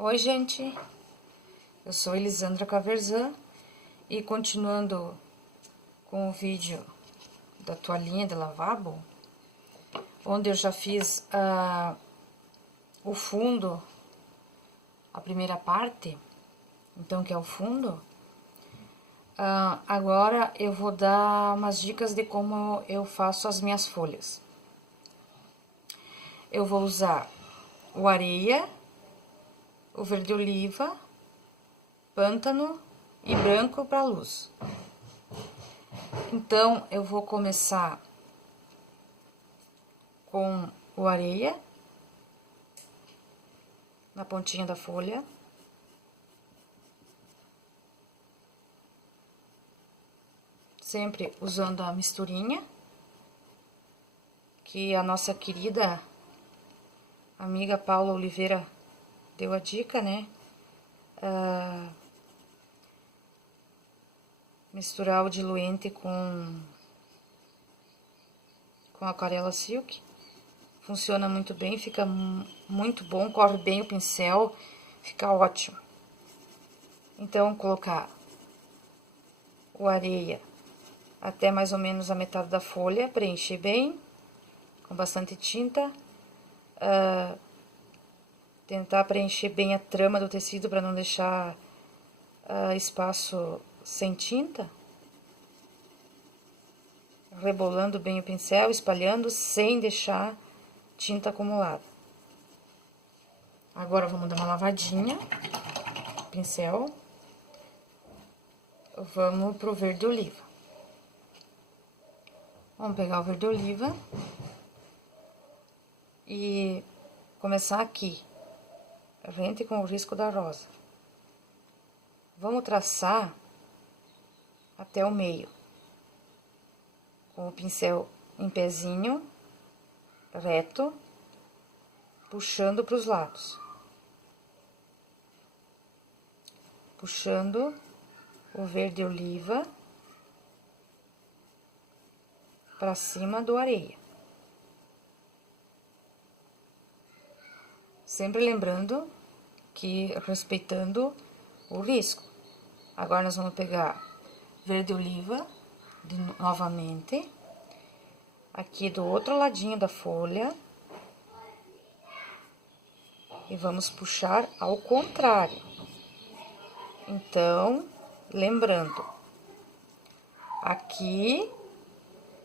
Oi, gente, eu sou Elisandra Caverzan e continuando com o vídeo da toalhinha de lavabo, onde eu já fiz o fundo, a primeira parte, então que é o fundo. Agora eu vou dar umas dicas de como eu faço as minhas folhas. Eu vou usar o areia, o verde oliva, pântano e branco para luz. Então, eu vou começar com o areia na pontinha da folha. Sempre usando a misturinha que a nossa querida amiga Paula Oliveira deu a dica, né? Misturar o diluente com aquarela silk. Funciona muito bem, fica muito bom, corre bem o pincel, fica ótimo. Então, colocar o areia até mais ou menos a metade da folha, preencher bem, com bastante tinta. Tentar preencher bem a trama do tecido para não deixar espaço sem tinta. Rebolando bem o pincel, espalhando sem deixar tinta acumulada. Agora vamos dar uma lavadinha no pincel. Vamos pro verde oliva. Vamos pegar o verde oliva e começar aqui, rente com o risco da rosa. Vamos traçar até o meio, com o pincel em pezinho, reto, puxando para os lados. Puxando o verde oliva para cima do areia. Sempre lembrando que respeitando o risco. Agora nós vamos pegar verde oliva novamente, aqui do outro ladinho da folha, e vamos puxar ao contrário. Então, lembrando, aqui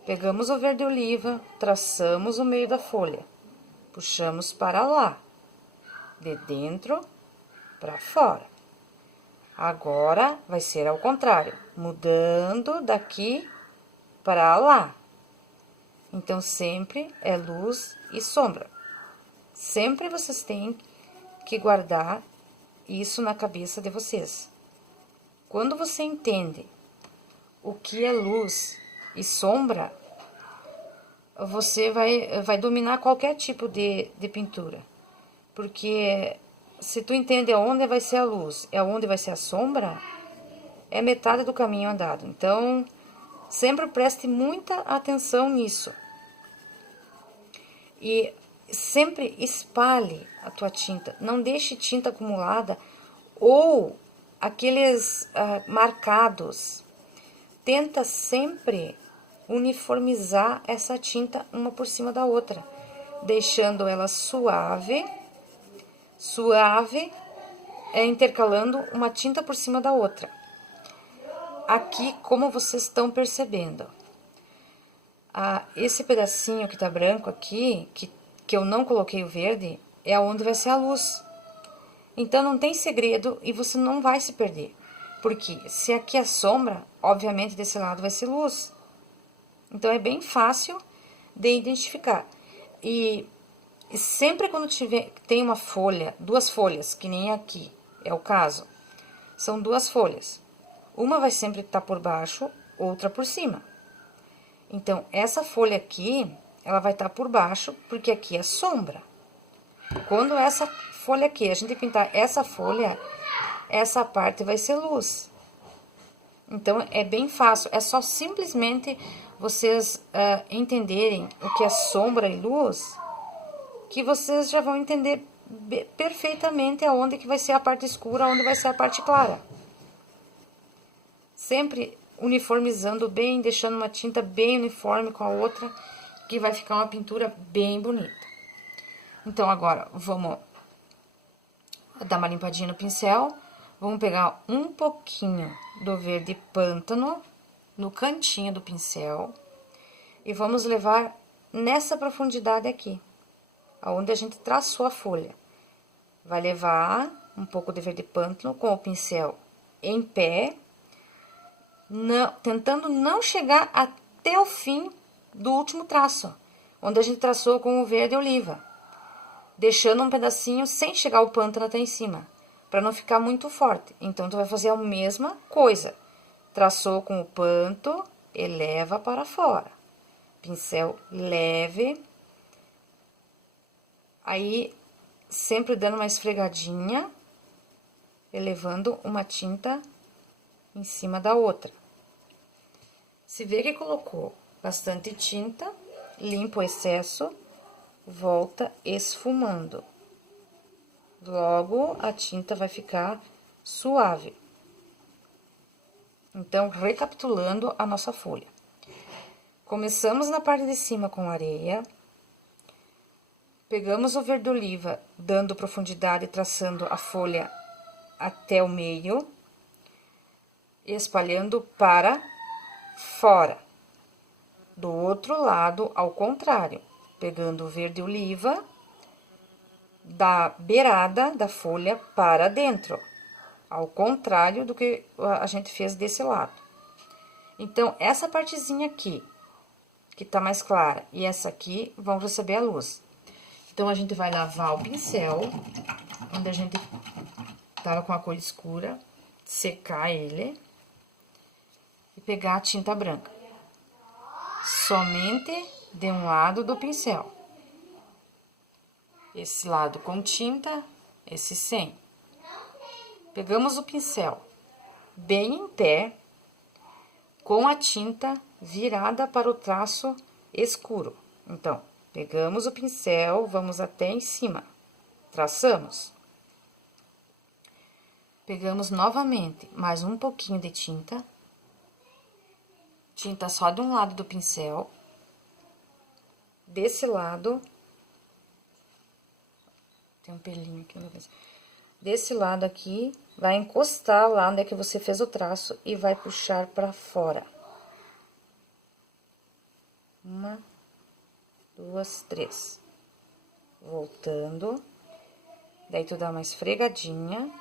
pegamos o verde oliva, traçamos o meio da folha, puxamos para lá, de dentro para fora. Agora vai ser ao contrário, mudando daqui para lá. Então, sempre é luz e sombra. Sempre vocês têm que guardar isso na cabeça de vocês. Quando você entende o que é luz e sombra, você vai dominar qualquer tipo de pintura. Porque se tu entende aonde vai ser a luz e aonde vai ser a sombra, é metade do caminho andado. Então, sempre preste muita atenção nisso. E sempre espalhe a tua tinta. Não deixe tinta acumulada ou aqueles marcados. Tenta sempre uniformizar essa tinta uma por cima da outra, deixando ela suave, intercalando uma tinta por cima da outra. Aqui, como vocês estão percebendo, esse pedacinho que tá branco aqui, que eu não coloquei o verde, é onde vai ser a luz. Então, não tem segredo e você não vai se perder. Porque se aqui é sombra, obviamente desse lado vai ser luz. Então, é bem fácil de identificar. E sempre quando tem uma folha, duas folhas, que nem aqui é o caso, são duas folhas. Uma vai sempre estar por baixo, outra por cima. Então, essa folha aqui, ela vai estar por baixo, porque aqui é sombra. Quando essa folha aqui, a gente pintar essa folha, essa parte vai ser luz. Então, é bem fácil, é só simplesmente vocês entenderem o que é sombra e luz, que vocês já vão entender perfeitamente aonde que vai ser a parte escura, aonde vai ser a parte clara. Sempre uniformizando bem, deixando uma tinta bem uniforme com a outra, que vai ficar uma pintura bem bonita. Então, agora, vamos dar uma limpadinha no pincel. Vamos pegar um pouquinho do verde pântano no cantinho do pincel e vamos levar nessa profundidade aqui, aonde a gente traçou a folha. Vai levar um pouco de verde pântano com o pincel em pé, tentando não chegar até o fim do último traço, onde a gente traçou com o verde oliva, deixando um pedacinho sem chegar o pântano até em cima, para não ficar muito forte. Então, tu vai fazer a mesma coisa. Traçou com o pântano, eleva para fora. Pincel leve. Aí, sempre dando uma esfregadinha, elevando uma tinta em cima da outra. Se vê que colocou bastante tinta, limpa o excesso, volta esfumando. Logo, a tinta vai ficar suave. Então, recapitulando a nossa folha. Começamos na parte de cima com areia. Pegamos o verde oliva, dando profundidade, traçando a folha até o meio. Espalhando para fora. Do outro lado, ao contrário. Pegando o verde oliva da beirada da folha para dentro, ao contrário do que a gente fez desse lado. Então, essa partezinha aqui, que tá mais clara, e essa aqui vão receber a luz. Então, a gente vai lavar o pincel, onde a gente tava com a cor escura, secar ele e pegar a tinta branca. Somente de um lado do pincel. Esse lado com tinta, esse sem. Pegamos o pincel bem em pé, com a tinta virada para o traço escuro. Então, pegamos o pincel, vamos até em cima, traçamos. Pegamos novamente mais um pouquinho de tinta, tinta só de um lado do pincel, desse lado. Tem um pelinho aqui, meu Deus. Desse lado aqui, vai encostar lá onde é que você fez o traço e vai puxar pra fora. 1, 2, 3. Voltando. Daí, tu dá uma esfregadinha.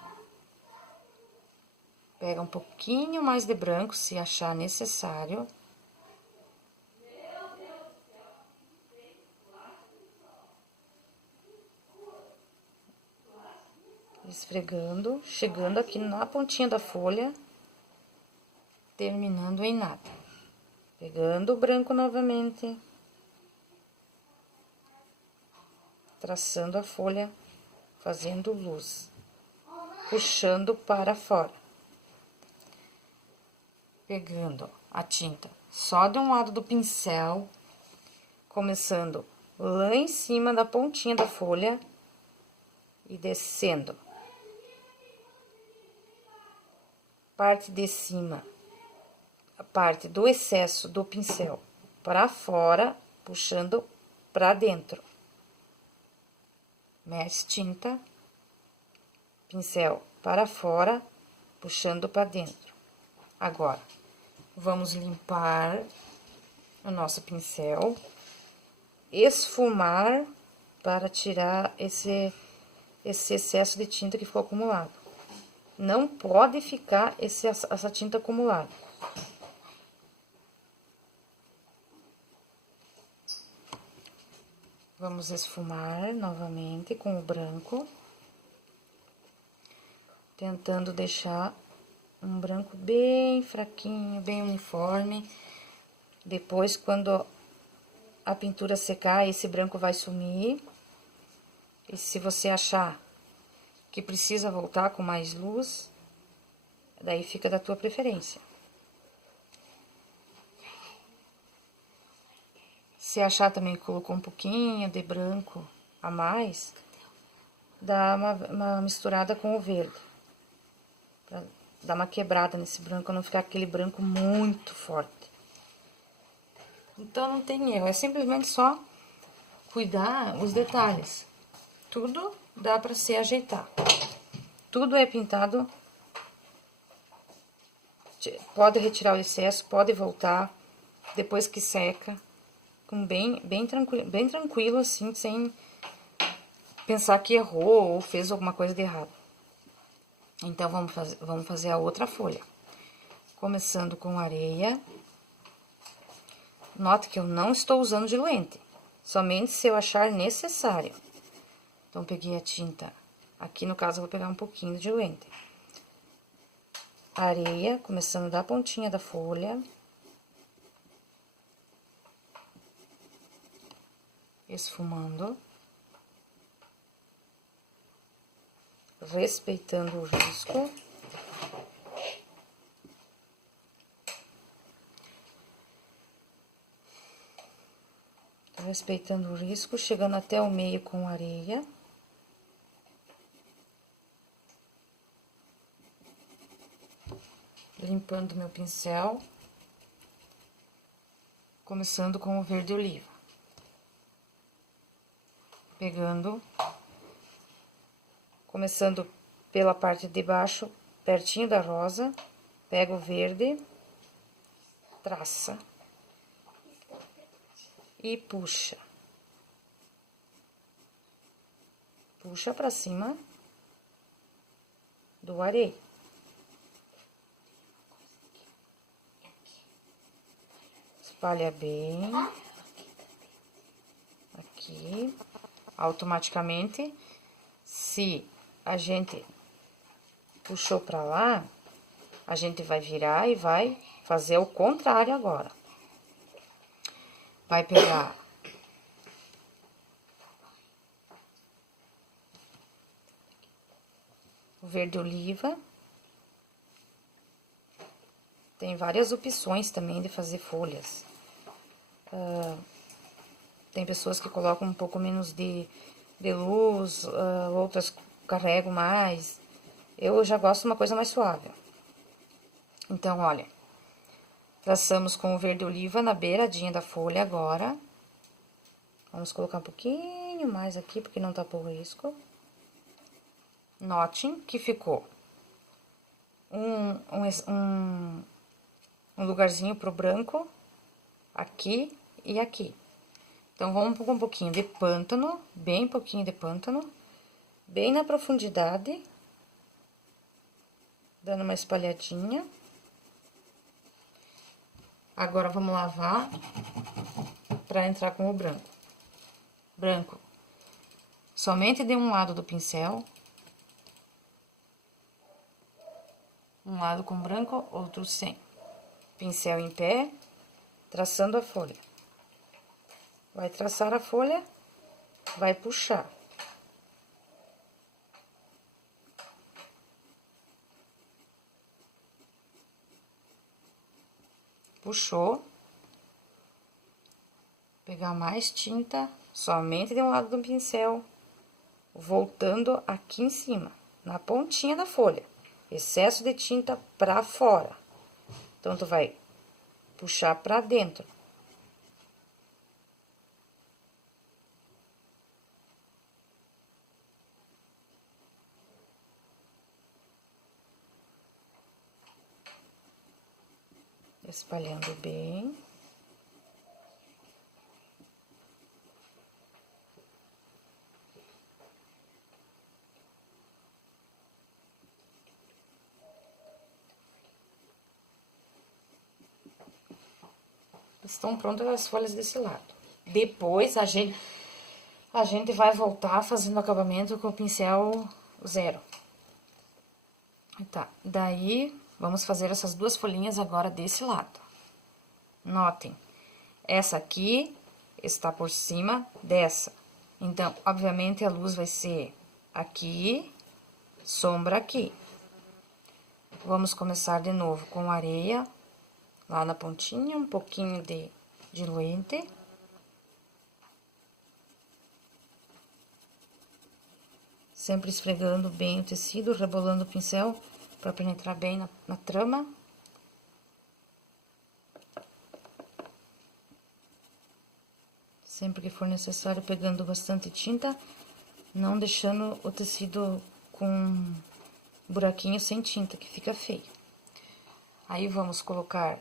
Pega um pouquinho mais de branco, se achar necessário. Esfregando, chegando aqui na pontinha da folha, terminando em nada. Pegando o branco novamente, traçando a folha, fazendo luz, puxando para fora. Pegando a tinta só de um lado do pincel, começando lá em cima da pontinha da folha e descendo. Parte de cima, a parte do excesso do pincel para fora, puxando para dentro. Mais tinta, pincel para fora, puxando para dentro. Agora, vamos limpar o nosso pincel, esfumar para tirar esse excesso de tinta que ficou acumulado. Não pode ficar essa tinta acumulada. Vamos esfumar novamente com o branco, tentando deixar um branco bem fraquinho, bem uniforme. Depois, quando a pintura secar, esse branco vai sumir. E se você achar que precisa voltar com mais luz, daí fica da tua preferência. Se achar também que colocou um pouquinho de branco a mais, dá uma misturada com o verde. Pra dar uma quebrada nesse branco, não ficar aquele branco muito forte. Então, não tem erro, é simplesmente só cuidar os detalhes. Tudo dá pra se ajeitar. Tudo é pintado. Pode retirar o excesso, pode voltar depois que seca, com bem tranquilo assim, sem pensar que errou ou fez alguma coisa de errado. Então, vamos fazer a outra folha. Começando com areia. Note que eu não estou usando diluente, somente se eu achar necessário. Então, peguei a tinta, aqui no caso eu vou pegar um pouquinho de diluente. Areia, começando da pontinha da folha. Esfumando. Respeitando o risco. Respeitando o risco, chegando até o meio com areia. Limpando meu pincel. Começando com o verde oliva. Começando pela parte de baixo, pertinho da rosa, pega o verde, traça e puxa. Puxa pra cima do areia. Espalha bem. Aqui. Automaticamente, se a gente puxou pra lá, a gente vai virar e vai fazer o contrário agora. Vai pegar o verde oliva. Tem várias opções também de fazer folhas. Tem pessoas que colocam um pouco menos de luz, outras carregam mais. Eu já gosto de uma coisa mais suave. Então, olha, traçamos com o verde oliva na beiradinha da folha agora. Vamos colocar um pouquinho mais aqui, porque não tapou o risco. Notem que ficou um lugarzinho pro branco, aqui e aqui. Então, vamos com um pouquinho de pântano, bem pouquinho de pântano, bem na profundidade, dando uma espalhadinha. Agora, vamos lavar pra entrar com o branco. Branco, somente de um lado do pincel. Um lado com branco, outro sem. Pincel em pé, traçando a folha. Vai traçar a folha, vai puxar. Puxou. Pegar mais tinta, somente de um lado do pincel, voltando aqui em cima, na pontinha da folha. Excesso de tinta pra fora. Então, tu vai puxar pra dentro. Espalhando bem. Estão prontas as folhas desse lado. Depois, a gente vai voltar fazendo acabamento com o pincel zero. Tá, daí, vamos fazer essas duas folhinhas agora desse lado. Notem, essa aqui está por cima dessa. Então, obviamente, a luz vai ser aqui, sombra aqui. Vamos começar de novo com areia, lá na pontinha, um pouquinho de diluente. sempre esfregando bem o tecido, rebolando o pincel para penetrar bem na trama. Sempre que for necessário, pegando bastante tinta, não deixando o tecido com buraquinho sem tinta, que fica feio. Aí, vamos colocar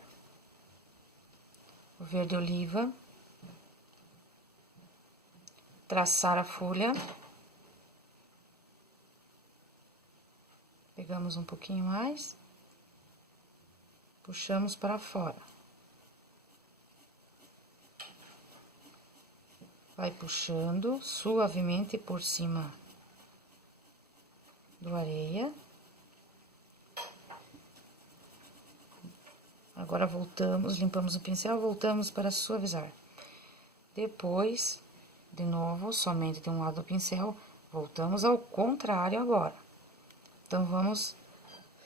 o verde oliva, traçar a folha. Pegamos um pouquinho mais, puxamos para fora. Vai puxando suavemente por cima do areia. Agora voltamos, limpamos o pincel, voltamos para suavizar. Depois, de novo, somente de um lado do pincel, voltamos ao contrário agora. Então, vamos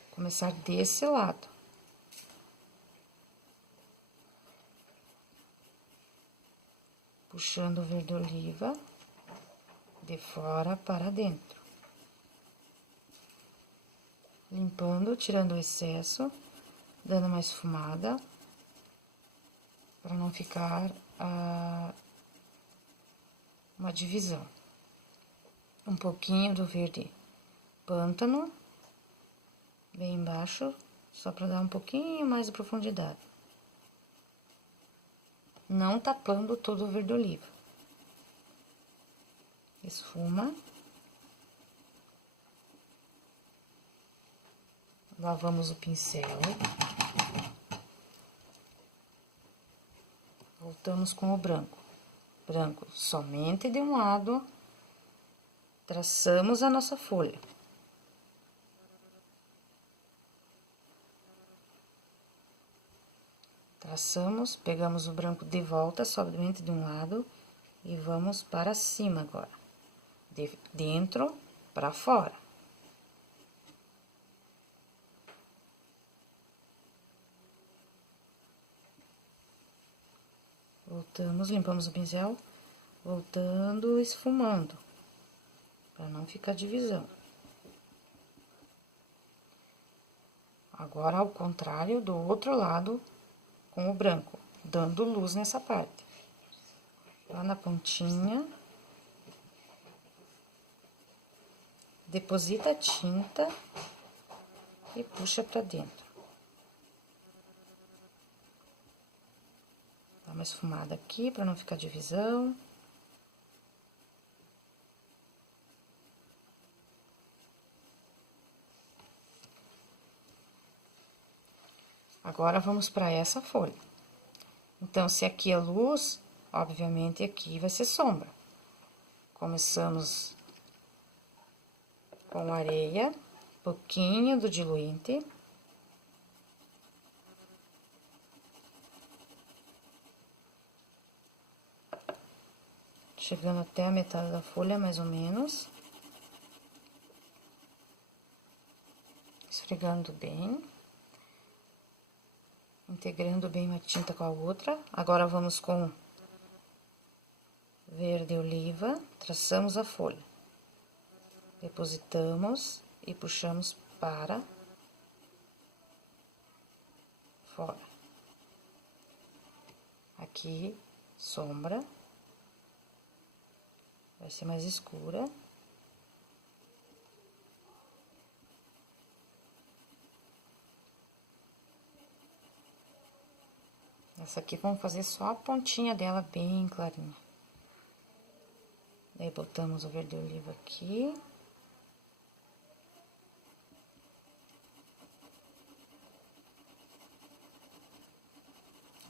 começar desse lado. Puxando o verde oliva de fora para dentro. Limpando, tirando o excesso, dando uma esfumada, para não ficar uma divisão. Um pouquinho do verde pântano, bem embaixo, só para dar um pouquinho mais de profundidade. Não tapando todo o verde oliva. Esfuma. Lavamos o pincel. Voltamos com o branco. Branco somente de um lado. Traçamos a nossa folha. Traçamos, pegamos o branco de volta, somente de um lado, e vamos para cima agora. De dentro para fora. Voltamos, limpamos o pincel, voltando, esfumando, para não ficar divisão. Agora, ao contrário, do outro lado, com o branco, dando luz nessa parte. Lá na pontinha, deposita a tinta e puxa pra dentro. Dá uma esfumada aqui, pra não ficar divisão. Agora, vamos para essa folha. Então, se aqui é luz, obviamente aqui vai ser sombra. Começamos com areia, pouquinho do diluinte. Chegando até a metade da folha, mais ou menos. Esfregando bem. Integrando bem uma tinta com a outra. Agora, vamos com verde oliva, traçamos a folha. Depositamos e puxamos para fora. Aqui, sombra. Vai ser mais escura. Essa aqui vamos fazer só a pontinha dela bem clarinha. Daí, botamos o verde oliva aqui.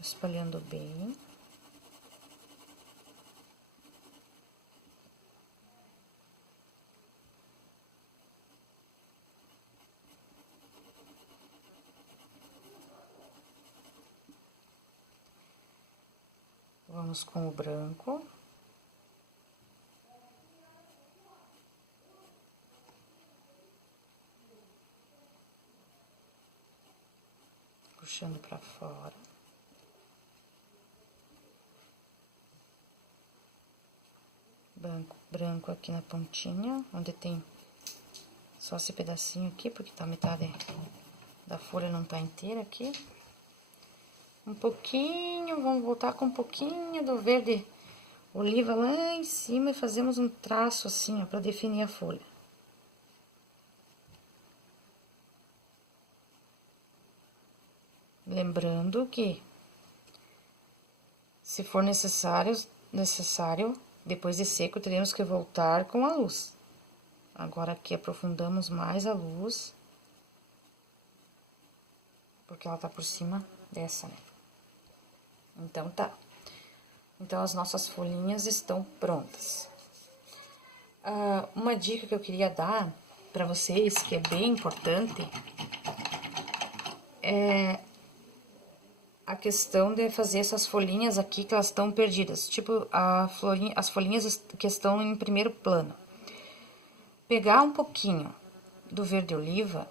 Espalhando bem. Vamos com o branco. Puxando pra fora. Branco aqui na pontinha, onde tem Só esse pedacinho aqui, porque tá metade da folha não tá inteira aqui. Um pouquinho, vamos voltar com um pouquinho do verde oliva lá em cima e fazemos um traço assim, ó, pra definir a folha. Lembrando que, se for necessário, depois de seco, teremos que voltar com a luz. Agora aqui aprofundamos mais a luz, porque ela tá por cima dessa, né? Então, tá. Então, as nossas folhinhas estão prontas. Uma dica que eu queria dar pra vocês, que é bem importante, é a questão de fazer essas folhinhas aqui que elas estão perdidas. Tipo, as folhinhas que estão em primeiro plano. Pegar um pouquinho do verde oliva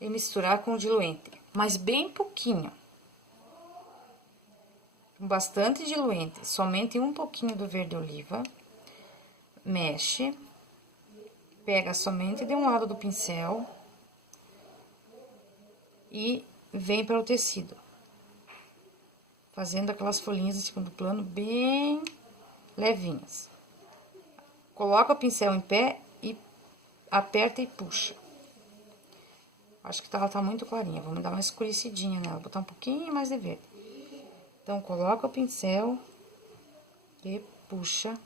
e misturar com o diluente, mas bem pouquinho. Bastante diluente, somente um pouquinho do verde oliva. Mexe, pega somente de um lado do pincel e vem para o tecido, fazendo aquelas folhinhas de segundo plano bem levinhas. Coloca o pincel em pé e aperta e puxa. Acho que ela tá muito clarinha, vamos dar uma escurecidinha nela, botar um pouquinho mais de verde. Então, coloca o pincel e puxa.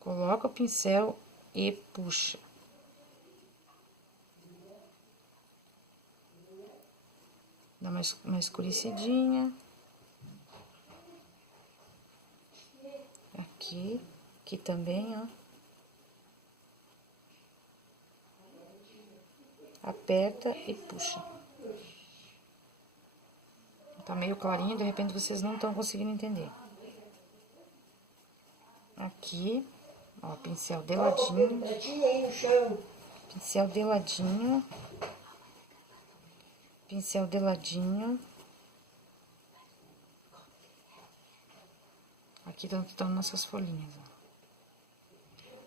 Coloca o pincel e puxa. Dá uma escurecidinha. Aqui também, ó. Aperta e puxa. Tá meio clarinho, de repente vocês não estão conseguindo entender. Aqui, ó, pincel de ladinho. Pincel de ladinho. Pincel de ladinho. Aqui estão nossas folhinhas, ó.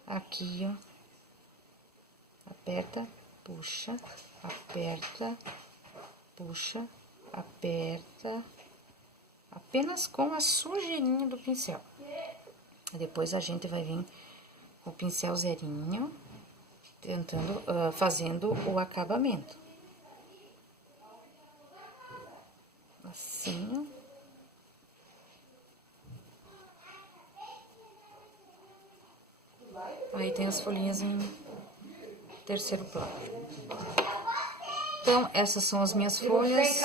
Aqui, ó. Aperta, puxa, aperta, puxa, aperta. Apenas com a sujeirinha do pincel. Depois a gente vai vir com o pincel zerinho, tentando, fazendo o acabamento. Assim, ó. Aí tem as folhinhas em terceiro plano. Então, essas são as minhas folhas.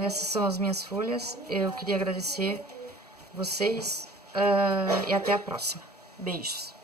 Essas são as minhas folhas. Eu queria agradecer vocês e até a próxima. Beijos.